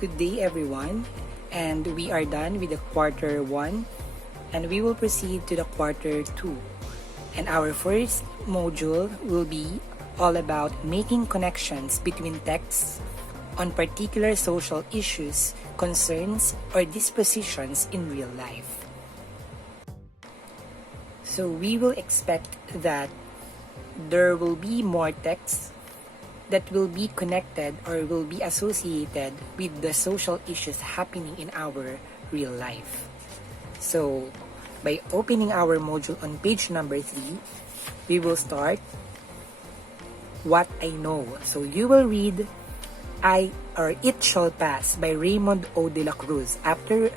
Good day, everyone. And we are done with the quarter 1, and we will proceed to the quarter 2. And our first module will be all about making connections between texts on particular social issues, concerns, or dispositions in real life. So we will expect that there will be more texts that will be connected or will be associated with the social issues happening in our real life. So, by opening our module on page number 3, we will start What I Know. So, you will read It Shall Pass by Raymond O. de la Cruz. After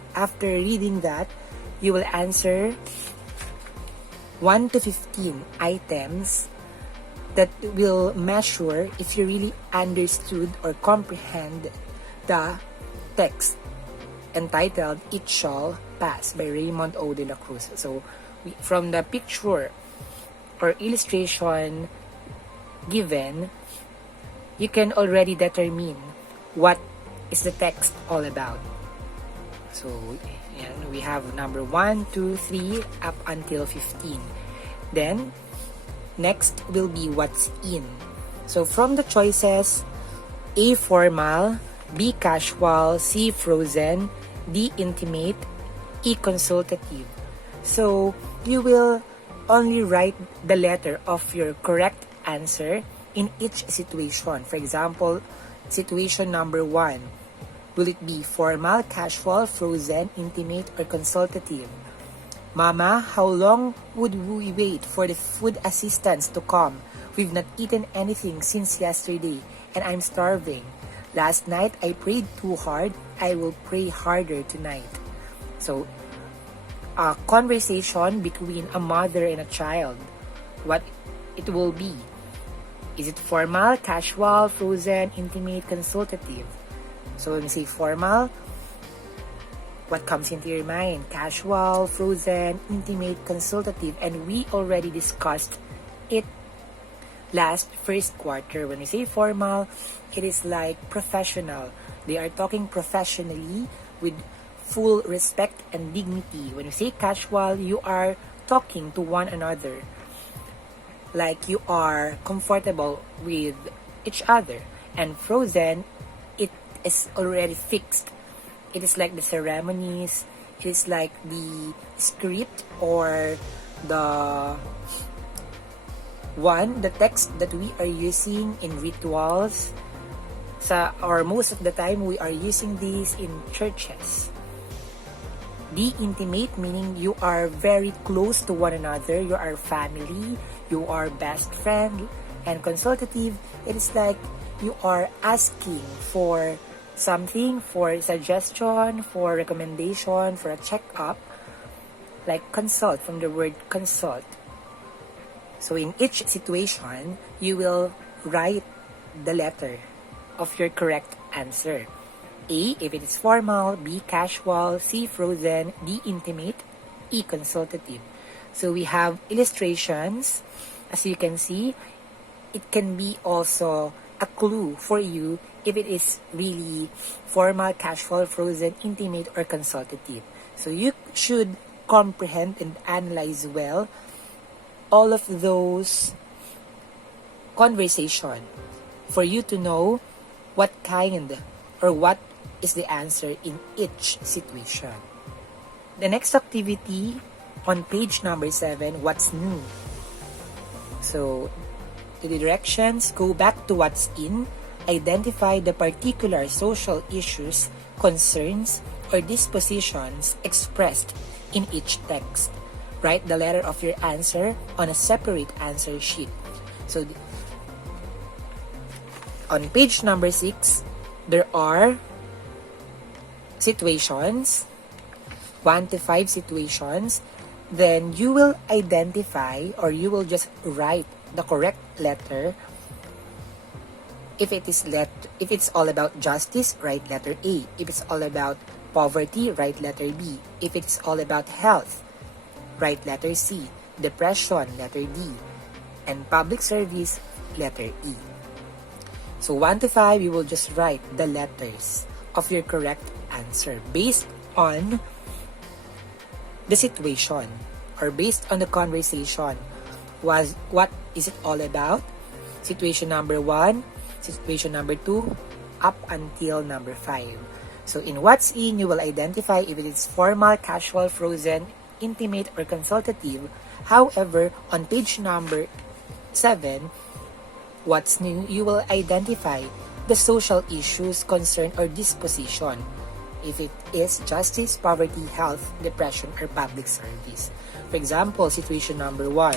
reading that, you will answer 1 to 15 items that will measure if you really understood or comprehend the text entitled It Shall Pass by Raymond O. de la Cruz. So, from the picture or illustration given, you can already determine what is the text all about. So, we have number 1, 2, 3, up until 15. Then, next will be what's in. So from the choices, A. Formal, B. Casual, C. Frozen, D. Intimate, E. Consultative. So you will only write the letter of your correct answer in each situation. For example, situation number 1. Will it be formal, casual, frozen, intimate, or consultative? Mama, how long would we wait for the food assistants to come? We've not eaten anything since yesterday, and I'm starving. Last night, I prayed too hard. I will pray harder tonight. So, a conversation between a mother and a child. What it will be? Is it formal, casual, frozen, intimate, consultative? So, when we say formal, what comes into your mind? Casual, frozen, intimate, consultative, and we already discussed it first quarter. When we say formal, it is like professional. They are talking professionally with full respect and dignity. When you say casual, you are talking to one another like you are comfortable with each other. And frozen, it is already fixed. It is like the ceremonies, it is like the script or the text that we are using in rituals. Or most of the time, we are using these in churches. The intimate, meaning you are very close to one another, you are family, you are best friend. And consultative, it is like you are asking for something, for suggestion, for recommendation, for a checkup, like consult, from the word consult. So in each situation, you will write the letter of your correct answer. A, if it is formal, B, casual, C, frozen, D, intimate, E, consultative. So we have illustrations. As you can see, it can be also a clue for you if it is really formal, casual, frozen, intimate, or consultative. So you should comprehend and analyze well all of those conversation for you to know what kind or what is the answer in each situation. The next activity on page number 7, what's new? So the directions, go back to what's in, identify the particular social issues, concerns, or dispositions expressed in each text. Write the letter of your answer on a separate answer sheet. So, on page number 6, there are situations, 1 to 5 situations. Then you will identify or you will just write the correct letter. If it's all about justice, write letter A. If it's all about poverty, write letter B. If it's all about health, write letter C. Depression, letter D. And public service, letter E. So 1 to 5, you will just write the letters of your correct answer based on the situation or based on the conversation. What is it all about? Situation number 1, situation number 2, up until number 5. So in what's in, you will identify if it is formal, casual, frozen, intimate, or consultative. However, on page number 7, what's new, you will identify the social issues, concern, or disposition. If it is justice, poverty, health, depression, or public service. For example, situation number 1.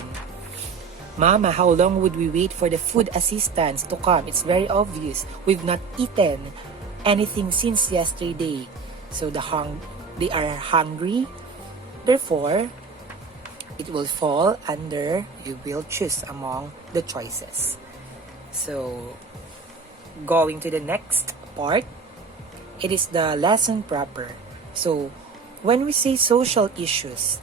Mama, how long would we wait for the food assistance to come? It's very obvious. We've not eaten anything since yesterday. So they are hungry. Therefore, it will fall under, you will choose among the choices. So, going to the next part, it is the lesson proper. So, when we say social issues,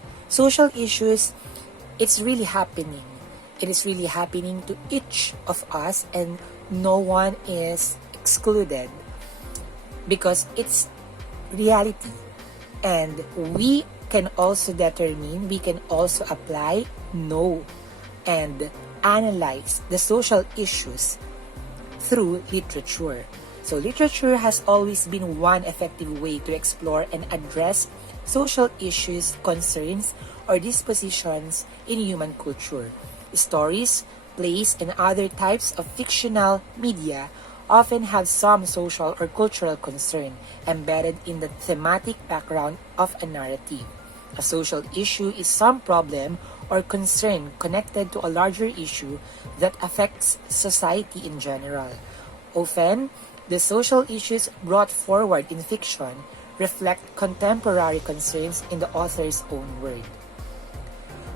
it's really happening. It is really happening to each of us, and no one is excluded because it's reality. And we can also determine, we can also apply, know, and analyze the social issues through literature. So literature has always been one effective way to explore and address social issues, concerns, or dispositions in human culture. Stories, plays, and other types of fictional media often have some social or cultural concern embedded in the thematic background of a narrative. A social issue is some problem or concern connected to a larger issue that affects society in general. Often, the social issues brought forward in fiction reflect contemporary concerns in the author's own word.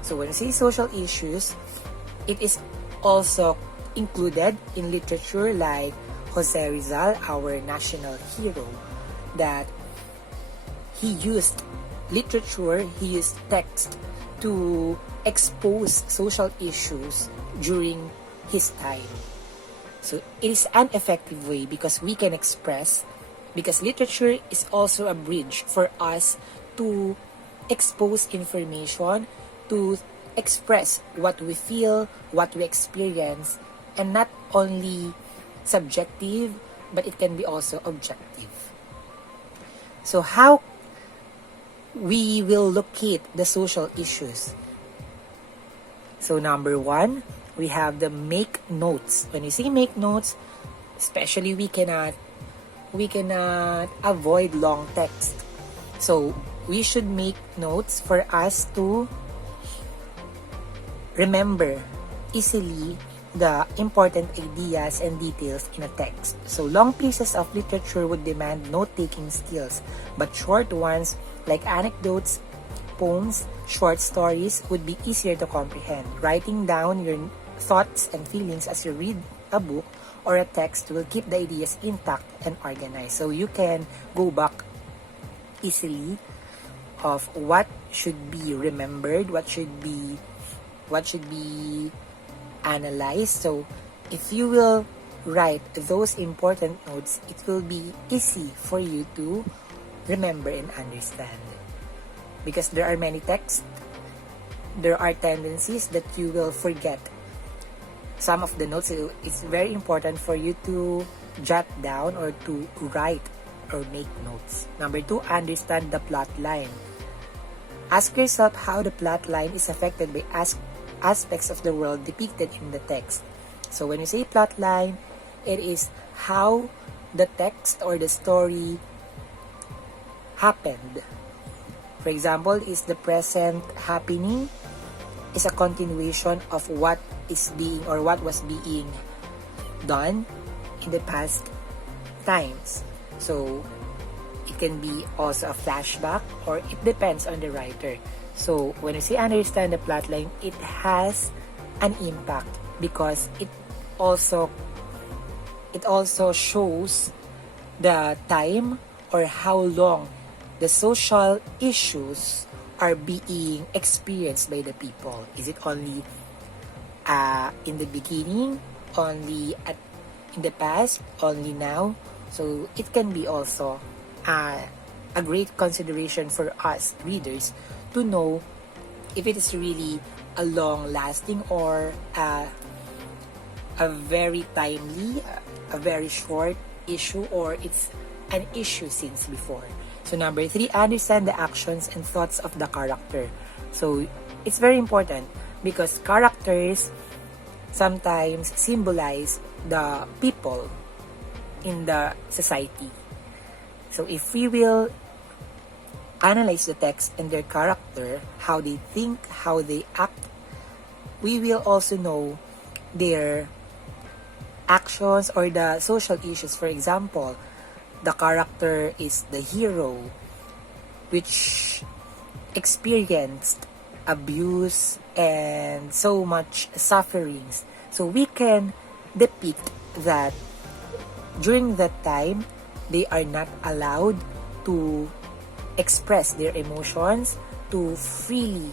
So when we say social issues, it is also included in literature like Jose Rizal, our national hero, that he used literature, he used text to expose social issues during his time. So it is an effective way because we can express, because literature is also a bridge for us to expose information, to express what we feel, what we experience, and not only subjective, but it can be also objective. So how we will locate the social issues? So number 1, we have the make notes. When you say make notes, especially we cannot avoid long text. So we should make notes for us to remember easily the important ideas and details in a text. So long pieces of literature would demand note-taking skills, but short ones like anecdotes, poems, short stories would be easier to comprehend. Writing down your thoughts and feelings as you read a book or a text will keep the ideas intact and organized. So you can go back easily of what should be remembered, what should be analyzed. So if you will write those important notes, it will be easy for you to remember and understand. Because there are many texts, there are tendencies that you will forget. Some of the notes, it's very important for you to jot down or to write or make notes. Number 2, understand the plot line. Ask yourself how the plot line is affected by aspects of the world depicted in the text. So when you say plot line, it is how the text or the story happened. For example, is the present happening is a continuation of what is being or what was being done in the past times. So it can be also a flashback, or it depends on the writer. So when you say understand the plotline, it has an impact because it also shows the time or how long the social issues are being experienced by the people. Is it only in the beginning, only in the past, only now? So it can be also a great consideration for us readers to know if it is really a long-lasting or a very timely, a very short issue, or it's an issue since before. So number 3, understand the actions and thoughts of the character. So it's very important because characters sometimes symbolize the people in the society. So if we will analyze the text and their character, how they think, how they act, we will also know their actions or the social issues. For example, the character is the hero, which experienced abuse and so much sufferings. So we can depict that during that time, they are not allowed to express their emotions, to freely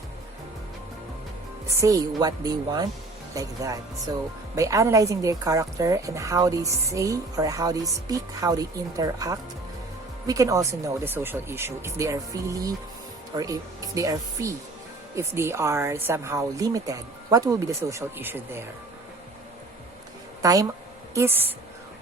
say what they want, like that. So by analyzing their character and how they say or how they speak, how they interact, we can also know the social issue. If they are freely or if they are free, if they are somehow limited, what will be the social issue there? Time is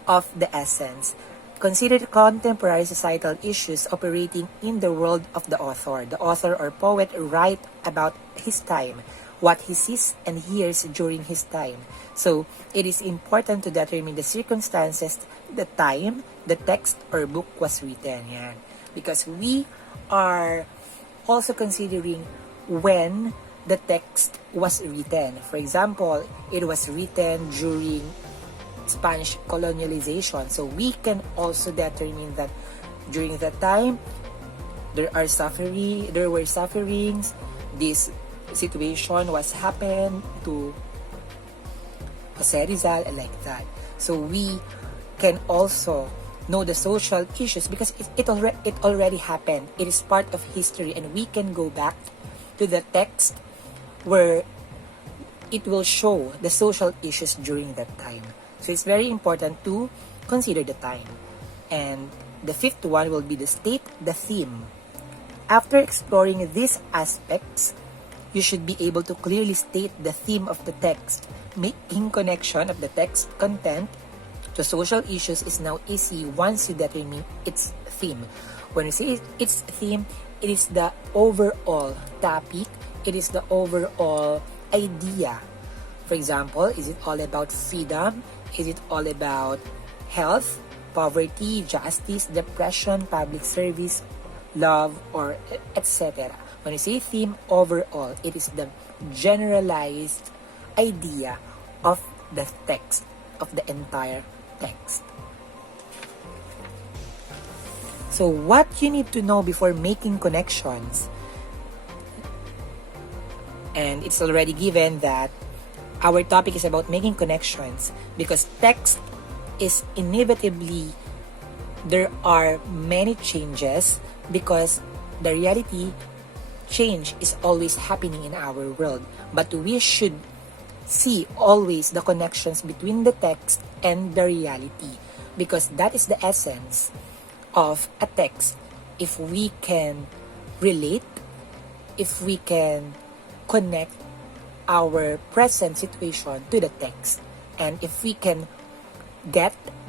of the essence. Consider contemporary societal issues operating in the world of the author. The author or poet write about his time, what he sees and hears during his time. So, it is important to determine the circumstances, the time, the text or book was written. Yan. Because we are also considering when the text was written. For example, it was written during Spanish colonialization. So we can also determine that during that time there were sufferings. This situation was happened to Jose Rizal, like that. So we can also know the social issues because it already happened. It is part of history, and we can go back to the text where it will show the social issues during that time. So it's very important to consider the time. And the 5th one will be the state, the theme. After exploring these aspects, you should be able to clearly state the theme of the text. Making connection of the text content to social issues is now easy once you determine its theme. When you say its theme, it is the overall topic, it is the overall idea. For example, is it all about freedom? Is it all about health, poverty, justice, depression, public service, love, or etc.? When you say theme overall, it is the generalized idea of the text, of the entire text. So what you need to know before making connections, and it's already given that our topic is about making connections because text is inevitably, there are many changes because the reality change is always happening in our world. But we should see always the connections between the text and the reality because that is the essence of a text. If we can relate, if we can connect our present situation to the text, and if we can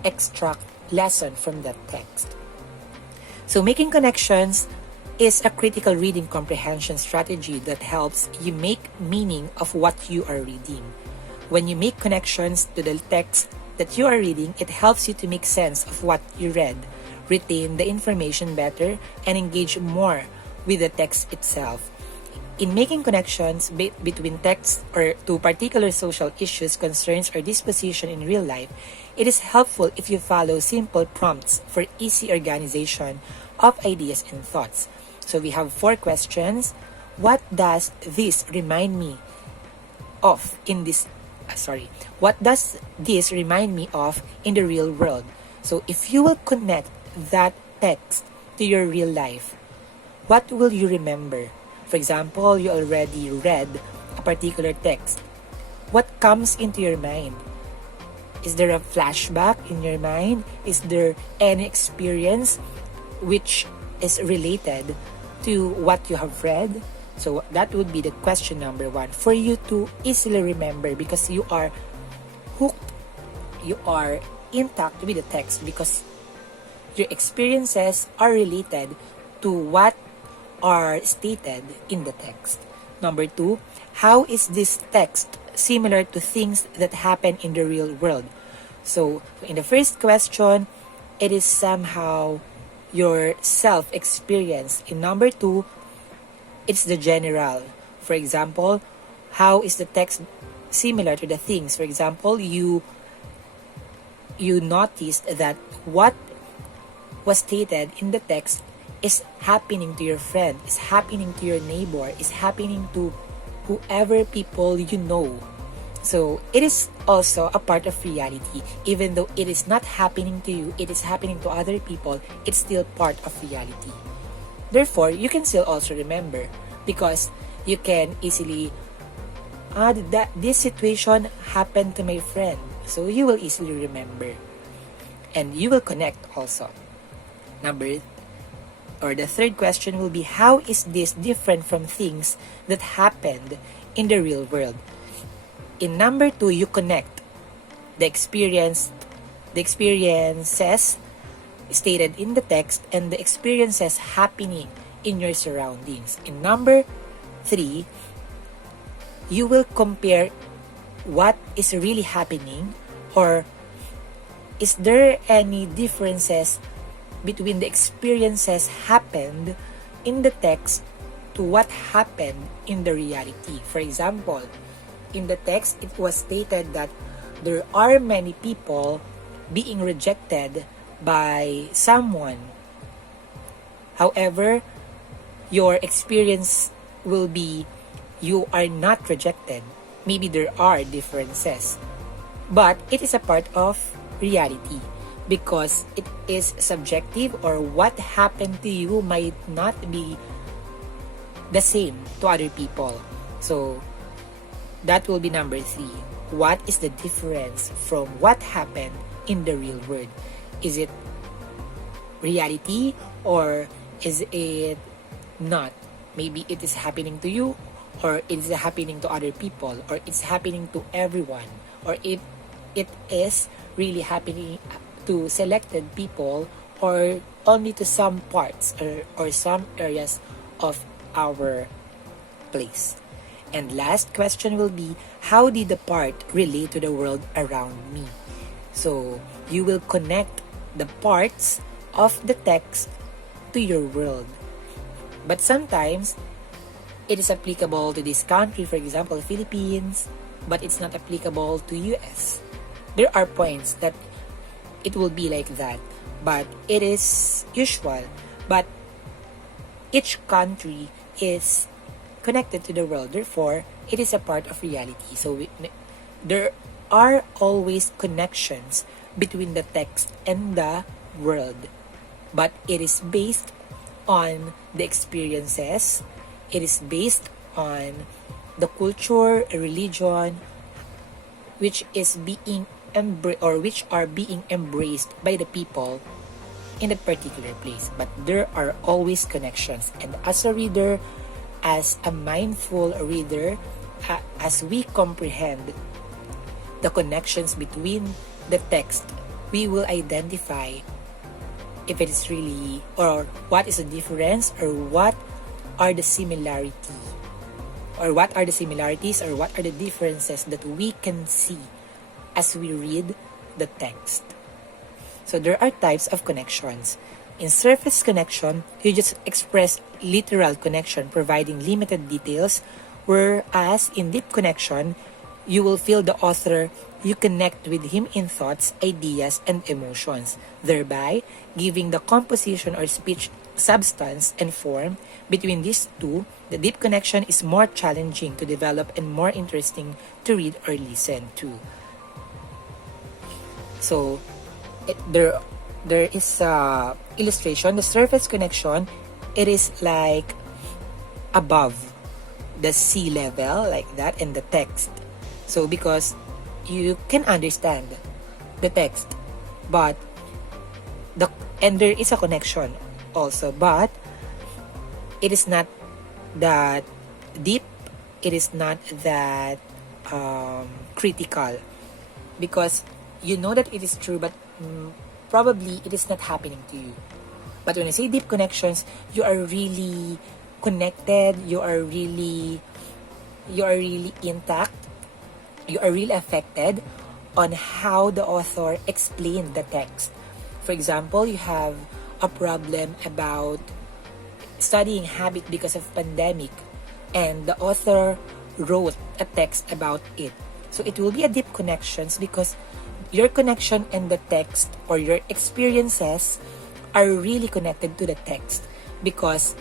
extract lesson from that text. So making connections is a critical reading comprehension strategy that helps you make meaning of what you are reading. When you make connections to the text that you are reading, it helps you to make sense of what you read, retain the information better, and engage more with the text itself. In making connections between texts or to particular social issues, concerns, or disposition in real life, it is helpful if you follow simple prompts for easy organization of ideas and thoughts. So we have 4 questions. What does this remind me of in this? What does this remind me of in the real world? So if you will connect that text to your real life, what will you remember? For example, you already read a particular text. What comes into your mind? Is there a flashback in your mind? Is there any experience which is related to what you have read. So that would be the question number one for you to easily remember, because you are hooked, you are intact with the text because your experiences are related to what are stated in the text. Number two, how is this text similar to things that happen in the real world? So in the first question, it is somehow your self-experience. In number two, it's the general. For example, how is the text similar to the things? For example, you noticed that what was stated in the text is happening to your friend, is happening to your neighbor, is happening to whoever people you know. So it is also a part of reality. Even though it is not happening to you, it is happening to other people, it's still part of reality. Therefore, you can still also remember, because you can easily that this situation happened to my friend. So you will easily remember. And you will connect also. The third question will be, how is this different from things that happened in the real world? In number two, you connect the experiences stated in the text and the experiences happening in your surroundings. In number three, you will compare what is really happening, or is there any differences between the experiences happened in the text to what happened in the reality. For example, in the text, it was stated that there are many people being rejected by someone. However, your experience will be you are not rejected. Maybe there are differences, but it is a part of reality because it is subjective, or what happened to you might not be the same to other people. So that will be number three. What is the difference from what happened in the real world? Is it reality or is it not? Maybe it is happening to you, or it is happening to other people, or it's happening to everyone, or it is really happening to selected people, or only to some parts or some areas of our place. And last question will be, how did the part relate to the world around me? So you will connect the parts of the text to your world. But sometimes it is applicable to this country, for example, Philippines, but it's not applicable to US. There are points that it will be like that, but it is usual. But each country is connected to the world, therefore it is a part of reality. So there are always connections between the text and the world, but it is based on the experiences, it is based on the culture, religion, which is being which are being embraced by the people in a particular place. But there are always connections, and as a reader, as a mindful reader, as we comprehend the connections between the text, we will identify if it is really, or what is the difference, or what are the similarities, or what are the differences that we can see as we read the text. So there are types of connections. In surface connection, you just express literal connection, providing limited details, whereas in deep connection, you will feel the author, you connect with him in thoughts, ideas, and emotions, thereby giving the composition or speech substance and form. Between these two, the deep connection is more challenging to develop and more interesting to read or listen to. So there is a illustration. The surface connection, it is like above the sea level, like that, and the text. So because you can understand the text, but there is a connection also, but it is not that deep, it is not that critical, because you know that it is true, but probably it is not happening to you. But when I say deep connections, you are really connected, you are really intact, you are really affected on how the author explained the text. For example, you have a problem about studying habit because of pandemic, and the author wrote a text about it. So it will be a deep connections because your connection and the text, or your experiences, are really connected to the text, because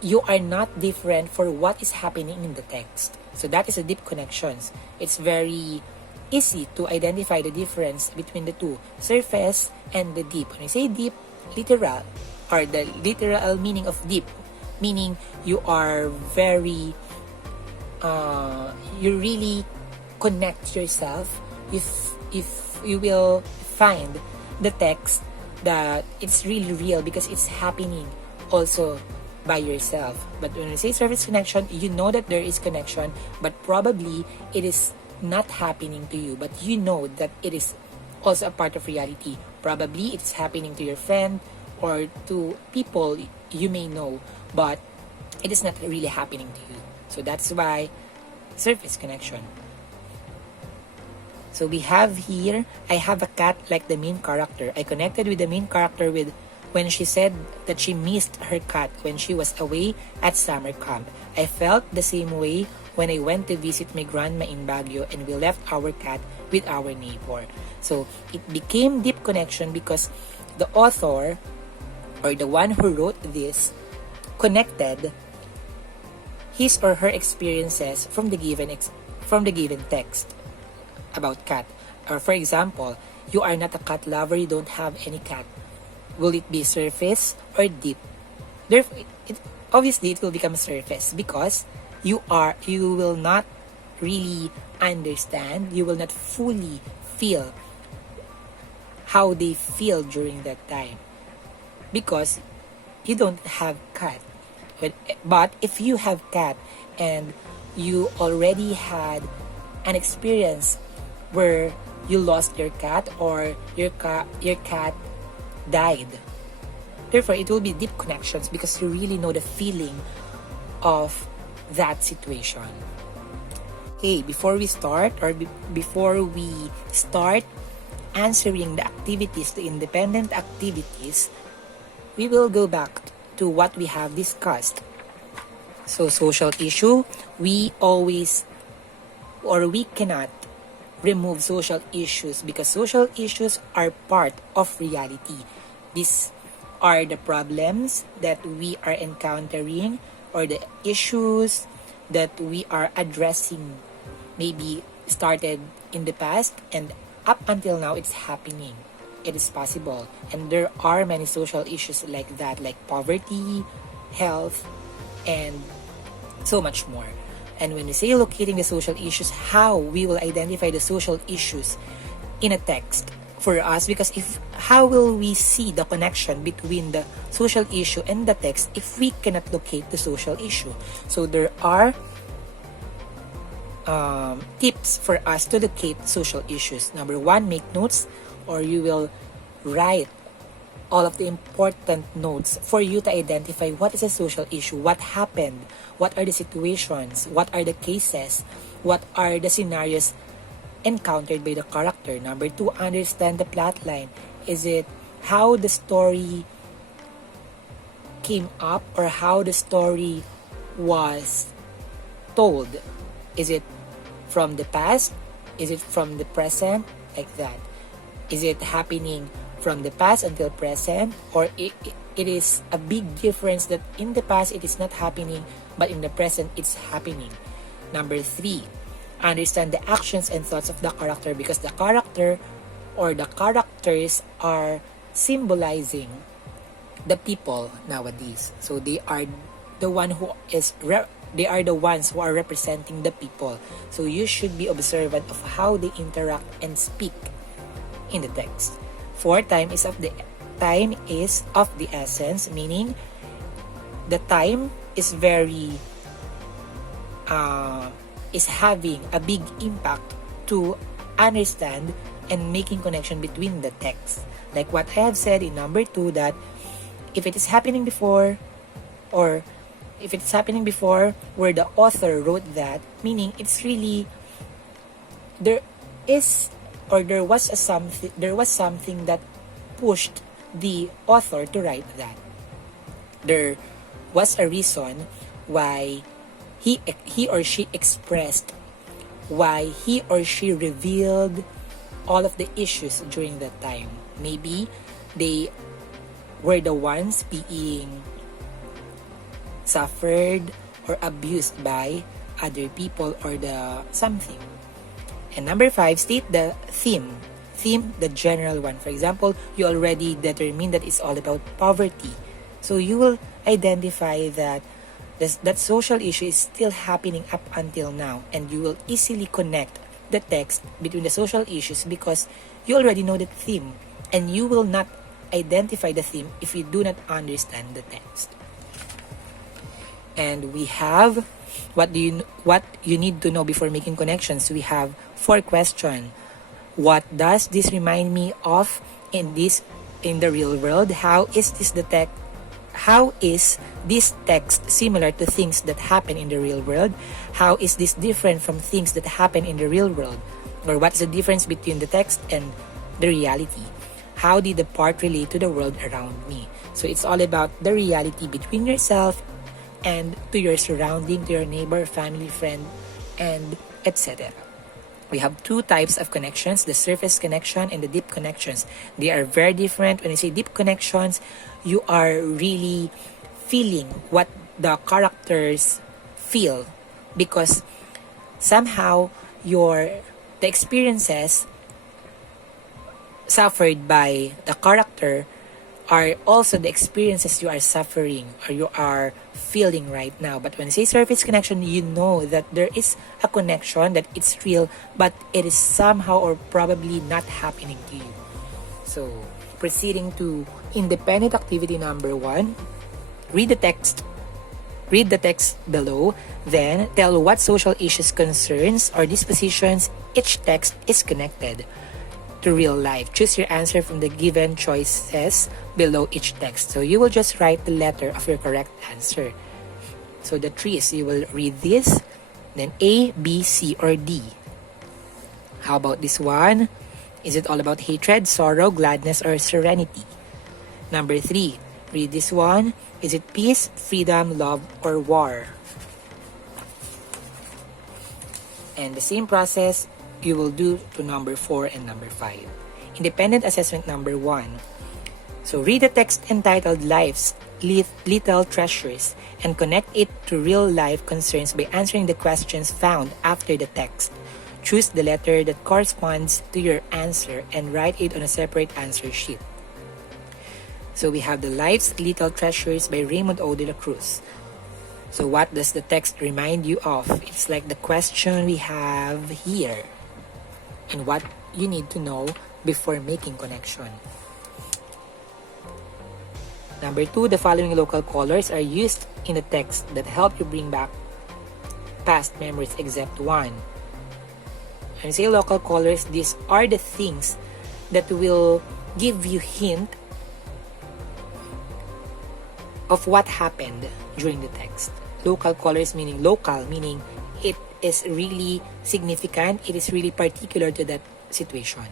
you are not different for what is happening in the text. So that is a deep connections. It's very easy to identify the difference between the two, surface and the deep. When I say deep, literal, or the literal meaning of deep, meaning you are very you really connect yourself. If you will find the text that it's really real because it's happening also by yourself. But when I say surface connection, you know that there is connection, but probably it is not happening to you, but you know that it is also a part of reality. Probably it's happening to your friend or to people you may know, but it is not really happening to you. So that's why surface connection. So we have here, I have a cat like the main character. I connected with the main character with when she said that she missed her cat when she was away at summer camp. I felt the same way when I went to visit my grandma in Baguio and we left our cat with our neighbor. So it became deep connection because the author, or the one who wrote this, connected his or her experiences from the given text about cat. Or for example, you are not a cat lover, you don't have any cat. Will it be surface or deep? Therefore, obviously it will become surface because you will not really understand, you will not fully feel how they feel during that time because you don't have cat. But if you have cat and you already had an experience where you lost your cat or your cat died, therefore it will be deep connections because you really know the feeling of that situation. Okay, before we start answering the activities, the independent activities, we will go back to what we have discussed. So social issue, we cannot remove social issues because social issues are part of reality. These are the problems that we are encountering or the issues that we are addressing, maybe started in the past and up until now it's happening. It is possible. And there are many social issues like that, like poverty, health, and so much more. And when we say locating the social issues, how we will identify the social issues in a text for us, because how will we see the connection between the social issue and the text if we cannot locate the social issue? So there are tips for us to locate social issues. Number one, make notes, or you will write all of the important notes for you to identify what is a social issue, what happened, what are the situations, what are the cases, what are the scenarios encountered by the character. Number two, understand the plot line. Is it how the story came up or how the story was told? Is it from the past? Is it from the present? Like that. Is it happening from the past until present, or it is a big difference that in the past it is not happening but in the present it's happening? Number three, understand the actions and thoughts of the character, because the character or the characters are symbolizing the people nowadays. So they are the ones who are representing the people. So you should be observant of how they interact and speak in the text. Fourth, time is of the time is of the essence, meaning the time is is having a big impact to understand and making connection between the text. Like what I have said in number 2, that if it is happening before, or if it's happening before where the author wrote that, meaning it's really there was something that pushed the author to write that. There was a reason why he or she expressed, why he or she revealed all of the issues during that time. Maybe they were the ones being suffered or abused by other people or the something. And number 5, state the theme, the general one. For example, you already determined that it's all about poverty, so you will identify that that social issue is still happening up until now, and you will easily connect the text between the social issues because you already know the theme, and you will not identify the theme if you do not understand the text. And we have what you need to know before making connections. We have 4 questions. What does this remind me of in the real world? How is this text similar to things that happen in the real world? How is this different from things that happen in the real world? Or what is the difference between the text and the reality? How did the part relate to the world around me? So it's all about the reality between yourself and to your surrounding, to your neighbor, family, friend, and etc. We have 2 types of connections, the surface connection and the deep connections. They are very different. When you say deep connections, you are really feeling what the characters feel, because somehow the experiences suffered by the character are also the experiences you are suffering or you are feeling right now. But when you say surface connection, you know that there is a connection, that it's real, but it is somehow or probably not happening to you. So, proceeding to independent activity number 1, read the text below, then tell what social issues, concerns, or dispositions each text is connected to real life. Choose your answer from the given choices below each text. So you will just write the letter of your correct answer. So the trees, you will read this, then A, B, C, or D. How about this one? Is it all about hatred, sorrow, gladness, or serenity? Number 3, read this one. Is it peace, freedom, love, or war? And the same process you will do to number 4 and number 5. Independent assessment number 1. So read the text entitled Life's Little Treasures and connect it to real life concerns by answering the questions found after the text. Choose the letter that corresponds to your answer and write it on a separate answer sheet. So we have the Life's Little Treasures by Raymond O. de la Cruz. So what does the text remind you of? It's like the question we have here, and what you need to know before making connection. Number 2, the following local colors are used in the text that help you bring back past memories except one. When you say local colors, these are the things that will give you hint of what happened during the text. Local colors meaning local, meaning it is really significant, it is really particular to that situation.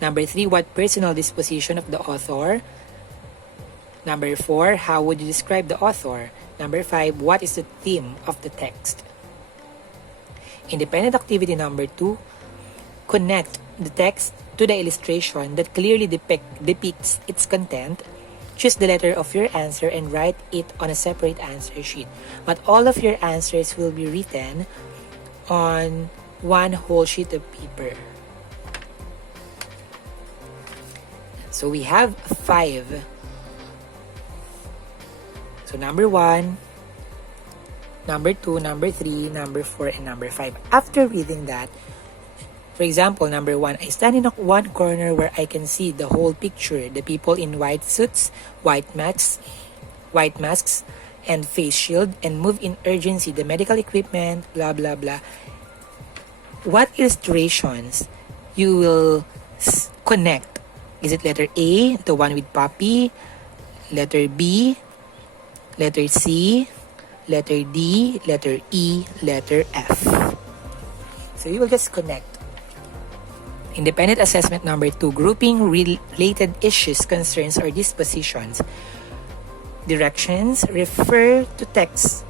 Number 3, what personal disposition of the author? Number 4, how would you describe the author? Number 5, what is the theme of the text? Independent activity number 2, connect the text to the illustration that clearly depicts its content. Choose the letter of your answer and write it on a separate answer sheet. But all of your answers will be written on one whole sheet of paper. So we have 5. So number 1, number 2, number 3, number 4, and number 5. After reading that, For example, number 1, I stand in one corner where I can see the whole picture. The people in white suits, white masks, and face shield, and move in urgency. The medical equipment, blah blah blah. What illustrations you will connect? Is it letter A, the one with puppy, letter B, letter C, letter D, letter E, letter F? So you will just connect. Independent assessment number 2, grouping related issues, concerns, or dispositions. Directions, refer to texts.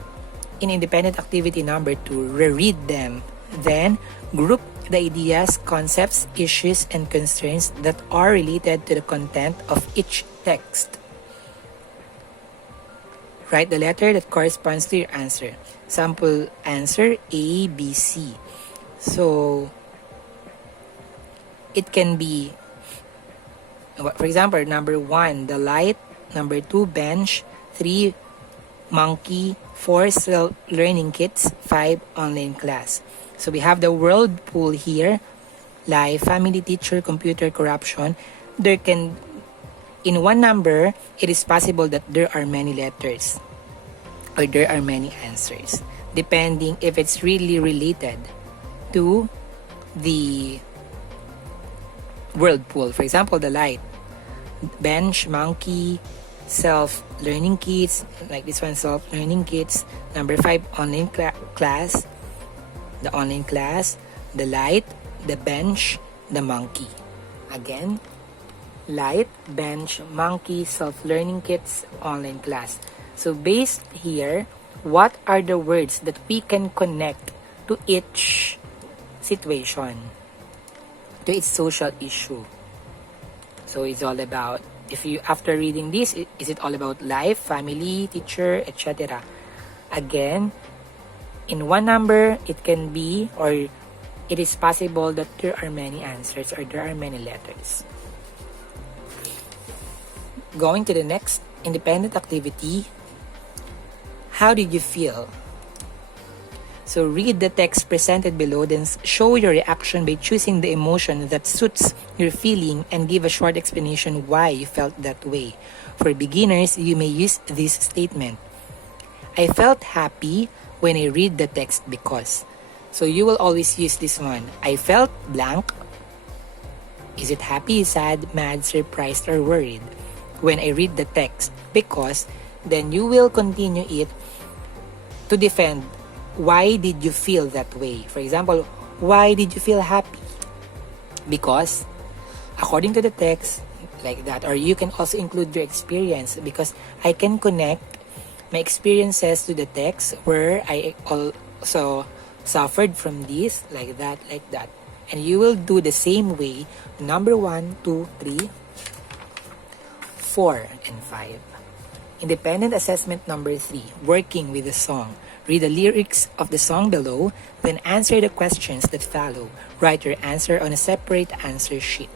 In independent activity number 2, reread them. Then, group the ideas, concepts, issues, and concerns that are related to the content of each text. Write the letter that corresponds to your answer. Sample answer A, B, C. So, it can be, for example, number 1, the light, number 2, bench, 3, monkey, 4, self-learning kits, 5, online class. So we have the whirlpool here, life, family, teacher, computer, corruption. There can, in one number, it is possible that there are many letters or there are many answers, depending if it's really related to the whirlpool. For example, the light, bench, monkey, self-learning kits, like this one, self-learning kits. Number 5, online class, the online class, the light, the bench, the monkey. Again, light, bench, monkey, self-learning kits, online class. So based here, what are the words that we can connect to each situation, to its social issue? So it's all about, if you, after reading this, is it all about life, family, teacher, etc.? Again, in one number, it can be, or it is possible that there are many answers or there are many letters. Going to the next independent activity, how did you feel? So read the text presented below, then show your reaction by choosing the emotion that suits your feeling and give a short explanation why you felt that way. For beginners, you may use this statement: I felt happy when I read the text because. So you will always use this one. I felt blank. Is it happy, sad, mad, surprised, or worried? When I read the text because, then you will continue it to defend why did you feel that way. For example, why did you feel happy? Because, according to the text, like that. Or you can also include your experience, because I can connect my experiences to the text where I also suffered from this, like that, like that. And you will do the same way, number 1, 2, 3, 4, and 5. Independent assessment number 3, working with the song. Read the lyrics of the song below, then answer the questions that follow. Write your answer on a separate answer sheet.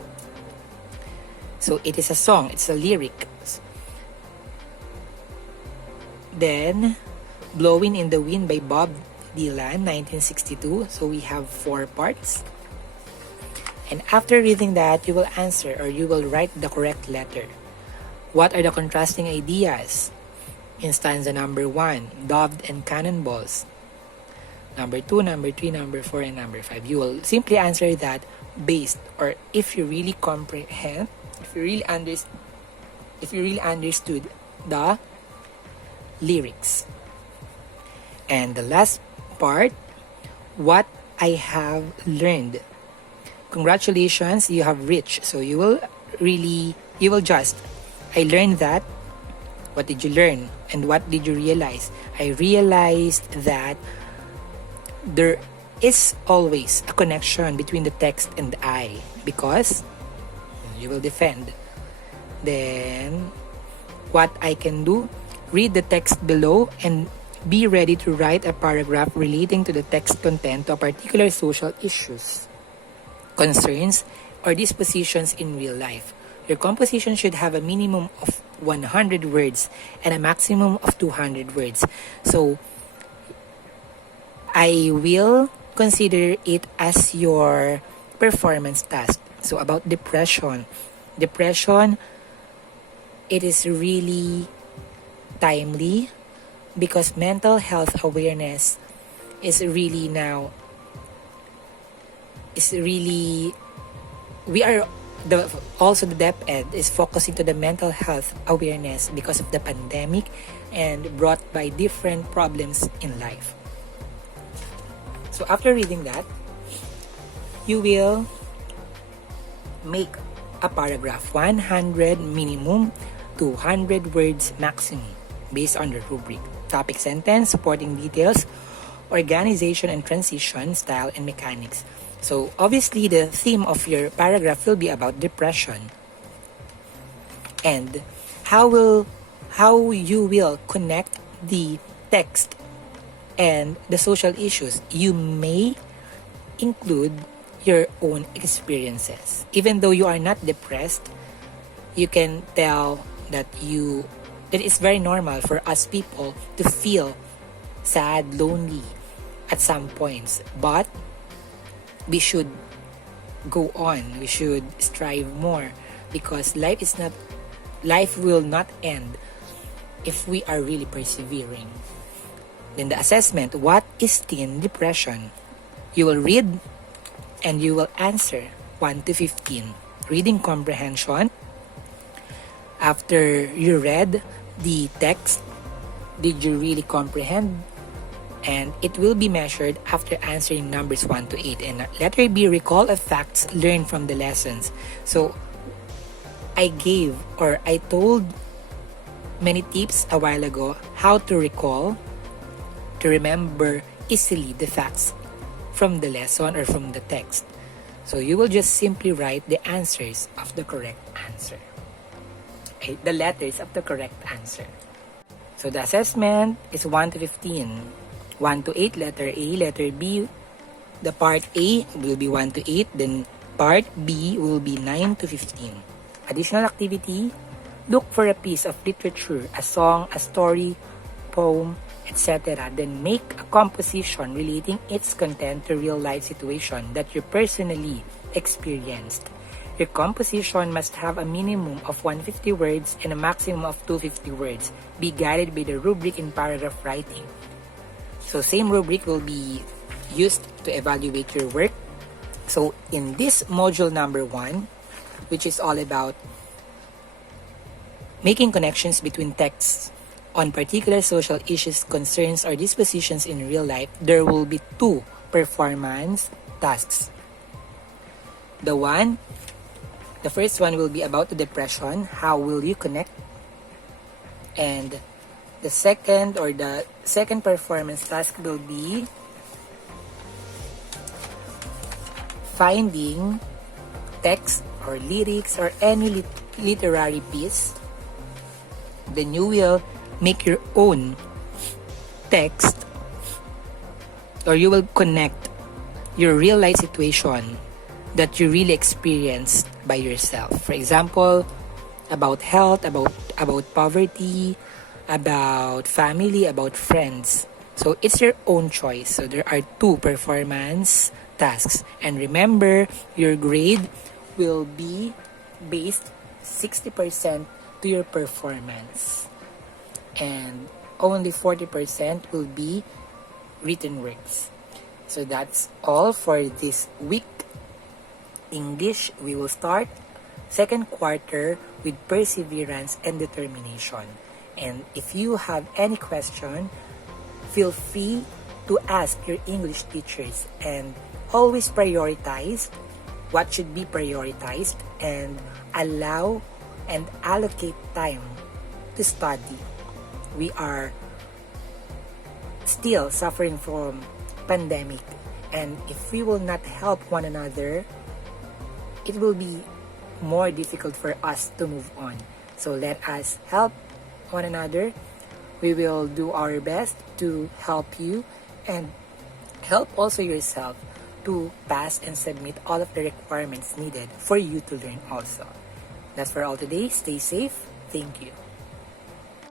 So it is a song, it's a lyric. Then, Blowing in the Wind by Bob Dylan, 1962. So we have 4 parts. And after reading that, you will answer, or you will write the correct letter. What are the contrasting ideas? In stanza number 1, Dove and Cannonballs. Number 2, number 3, number 4, and number 5. You will simply answer that based, or if you really comprehend, if you really understood the lyrics. And the last part, what I have learned. Congratulations, you have reached. So you will just, I learned that. What did you learn? And what did you realize? I realized that there is always a connection between the text and the I, because you will defend. Then, what I can do, read the text below and be ready to write a paragraph relating to the text content to a particular social issues, concerns, or dispositions in real life. Your composition should have a minimum of 100 words and a maximum of 200 words. So, I will consider it as your performance task. So about depression. Depression, it is really timely because mental health awareness is really now is really we are the also the DepEd is focusing to the mental health awareness because of the pandemic and brought by different problems in life. So after reading that, you will make a paragraph, 100 minimum, 200 words maximum, based on the rubric. Topic sentence, supporting details, organization and transition, style and mechanics. So obviously the theme of your paragraph will be about depression and how you will connect the text and the social issues. You may include your own experiences. Even though you are not depressed, you can tell that it's very normal for us people to feel sad, lonely at some points. But we should go on. We should strive more because life will not end if we are really persevering. Then the assessment, what is teen depression? You will read and you will answer 1 to 15. Reading comprehension. After you read the text, did you really comprehend? And it will be measured after answering numbers 1 to 8. And letter B, recall of facts learned from the lessons. So I told many tips a while ago how to recall, to remember easily the facts from the lesson or from the text. So you will just simply write the answers of the correct answer. Okay, the letters of the correct answer. So the assessment is 1 to 15. 1 to 8, letter A, letter B. The part A will be 1 to 8, then part B will be 9 to 15. Additional activity, look for a piece of literature, a song, a story, poem, etc. Then make a composition relating its content to real-life situation that you personally experienced. Your composition must have a minimum of 150 words and a maximum of 250 words. Be guided by the rubric in paragraph writing. So same rubric will be used to evaluate your work. So in this module number 1, which is all about making connections between texts on particular social issues, concerns, or dispositions in real life, there will be 2 performance tasks. The first one will be about the depression. How will you connect? And the second performance task will be finding text or lyrics or any literary piece. Then you will make your own text, or you will connect your real life situation that you really experienced by yourself. For example, about health, about poverty, about family, about friends. So it's your own choice. So there are 2 performance tasks. And remember, your grade will be based 60% to your performance. And only 40% will be written works. So that's all for this week. English, we will start second quarter with perseverance and determination. And if you have any question, feel free to ask your English teachers, and always prioritize what should be prioritized and allow and allocate time to study. We are still suffering from pandemic, and if we will not help one another, it will be more difficult for us to move on. So let us help one another. We will do our best to help you and help also yourself to pass and submit all of the requirements needed for you to learn also. That's for all today. Stay safe. Thank you.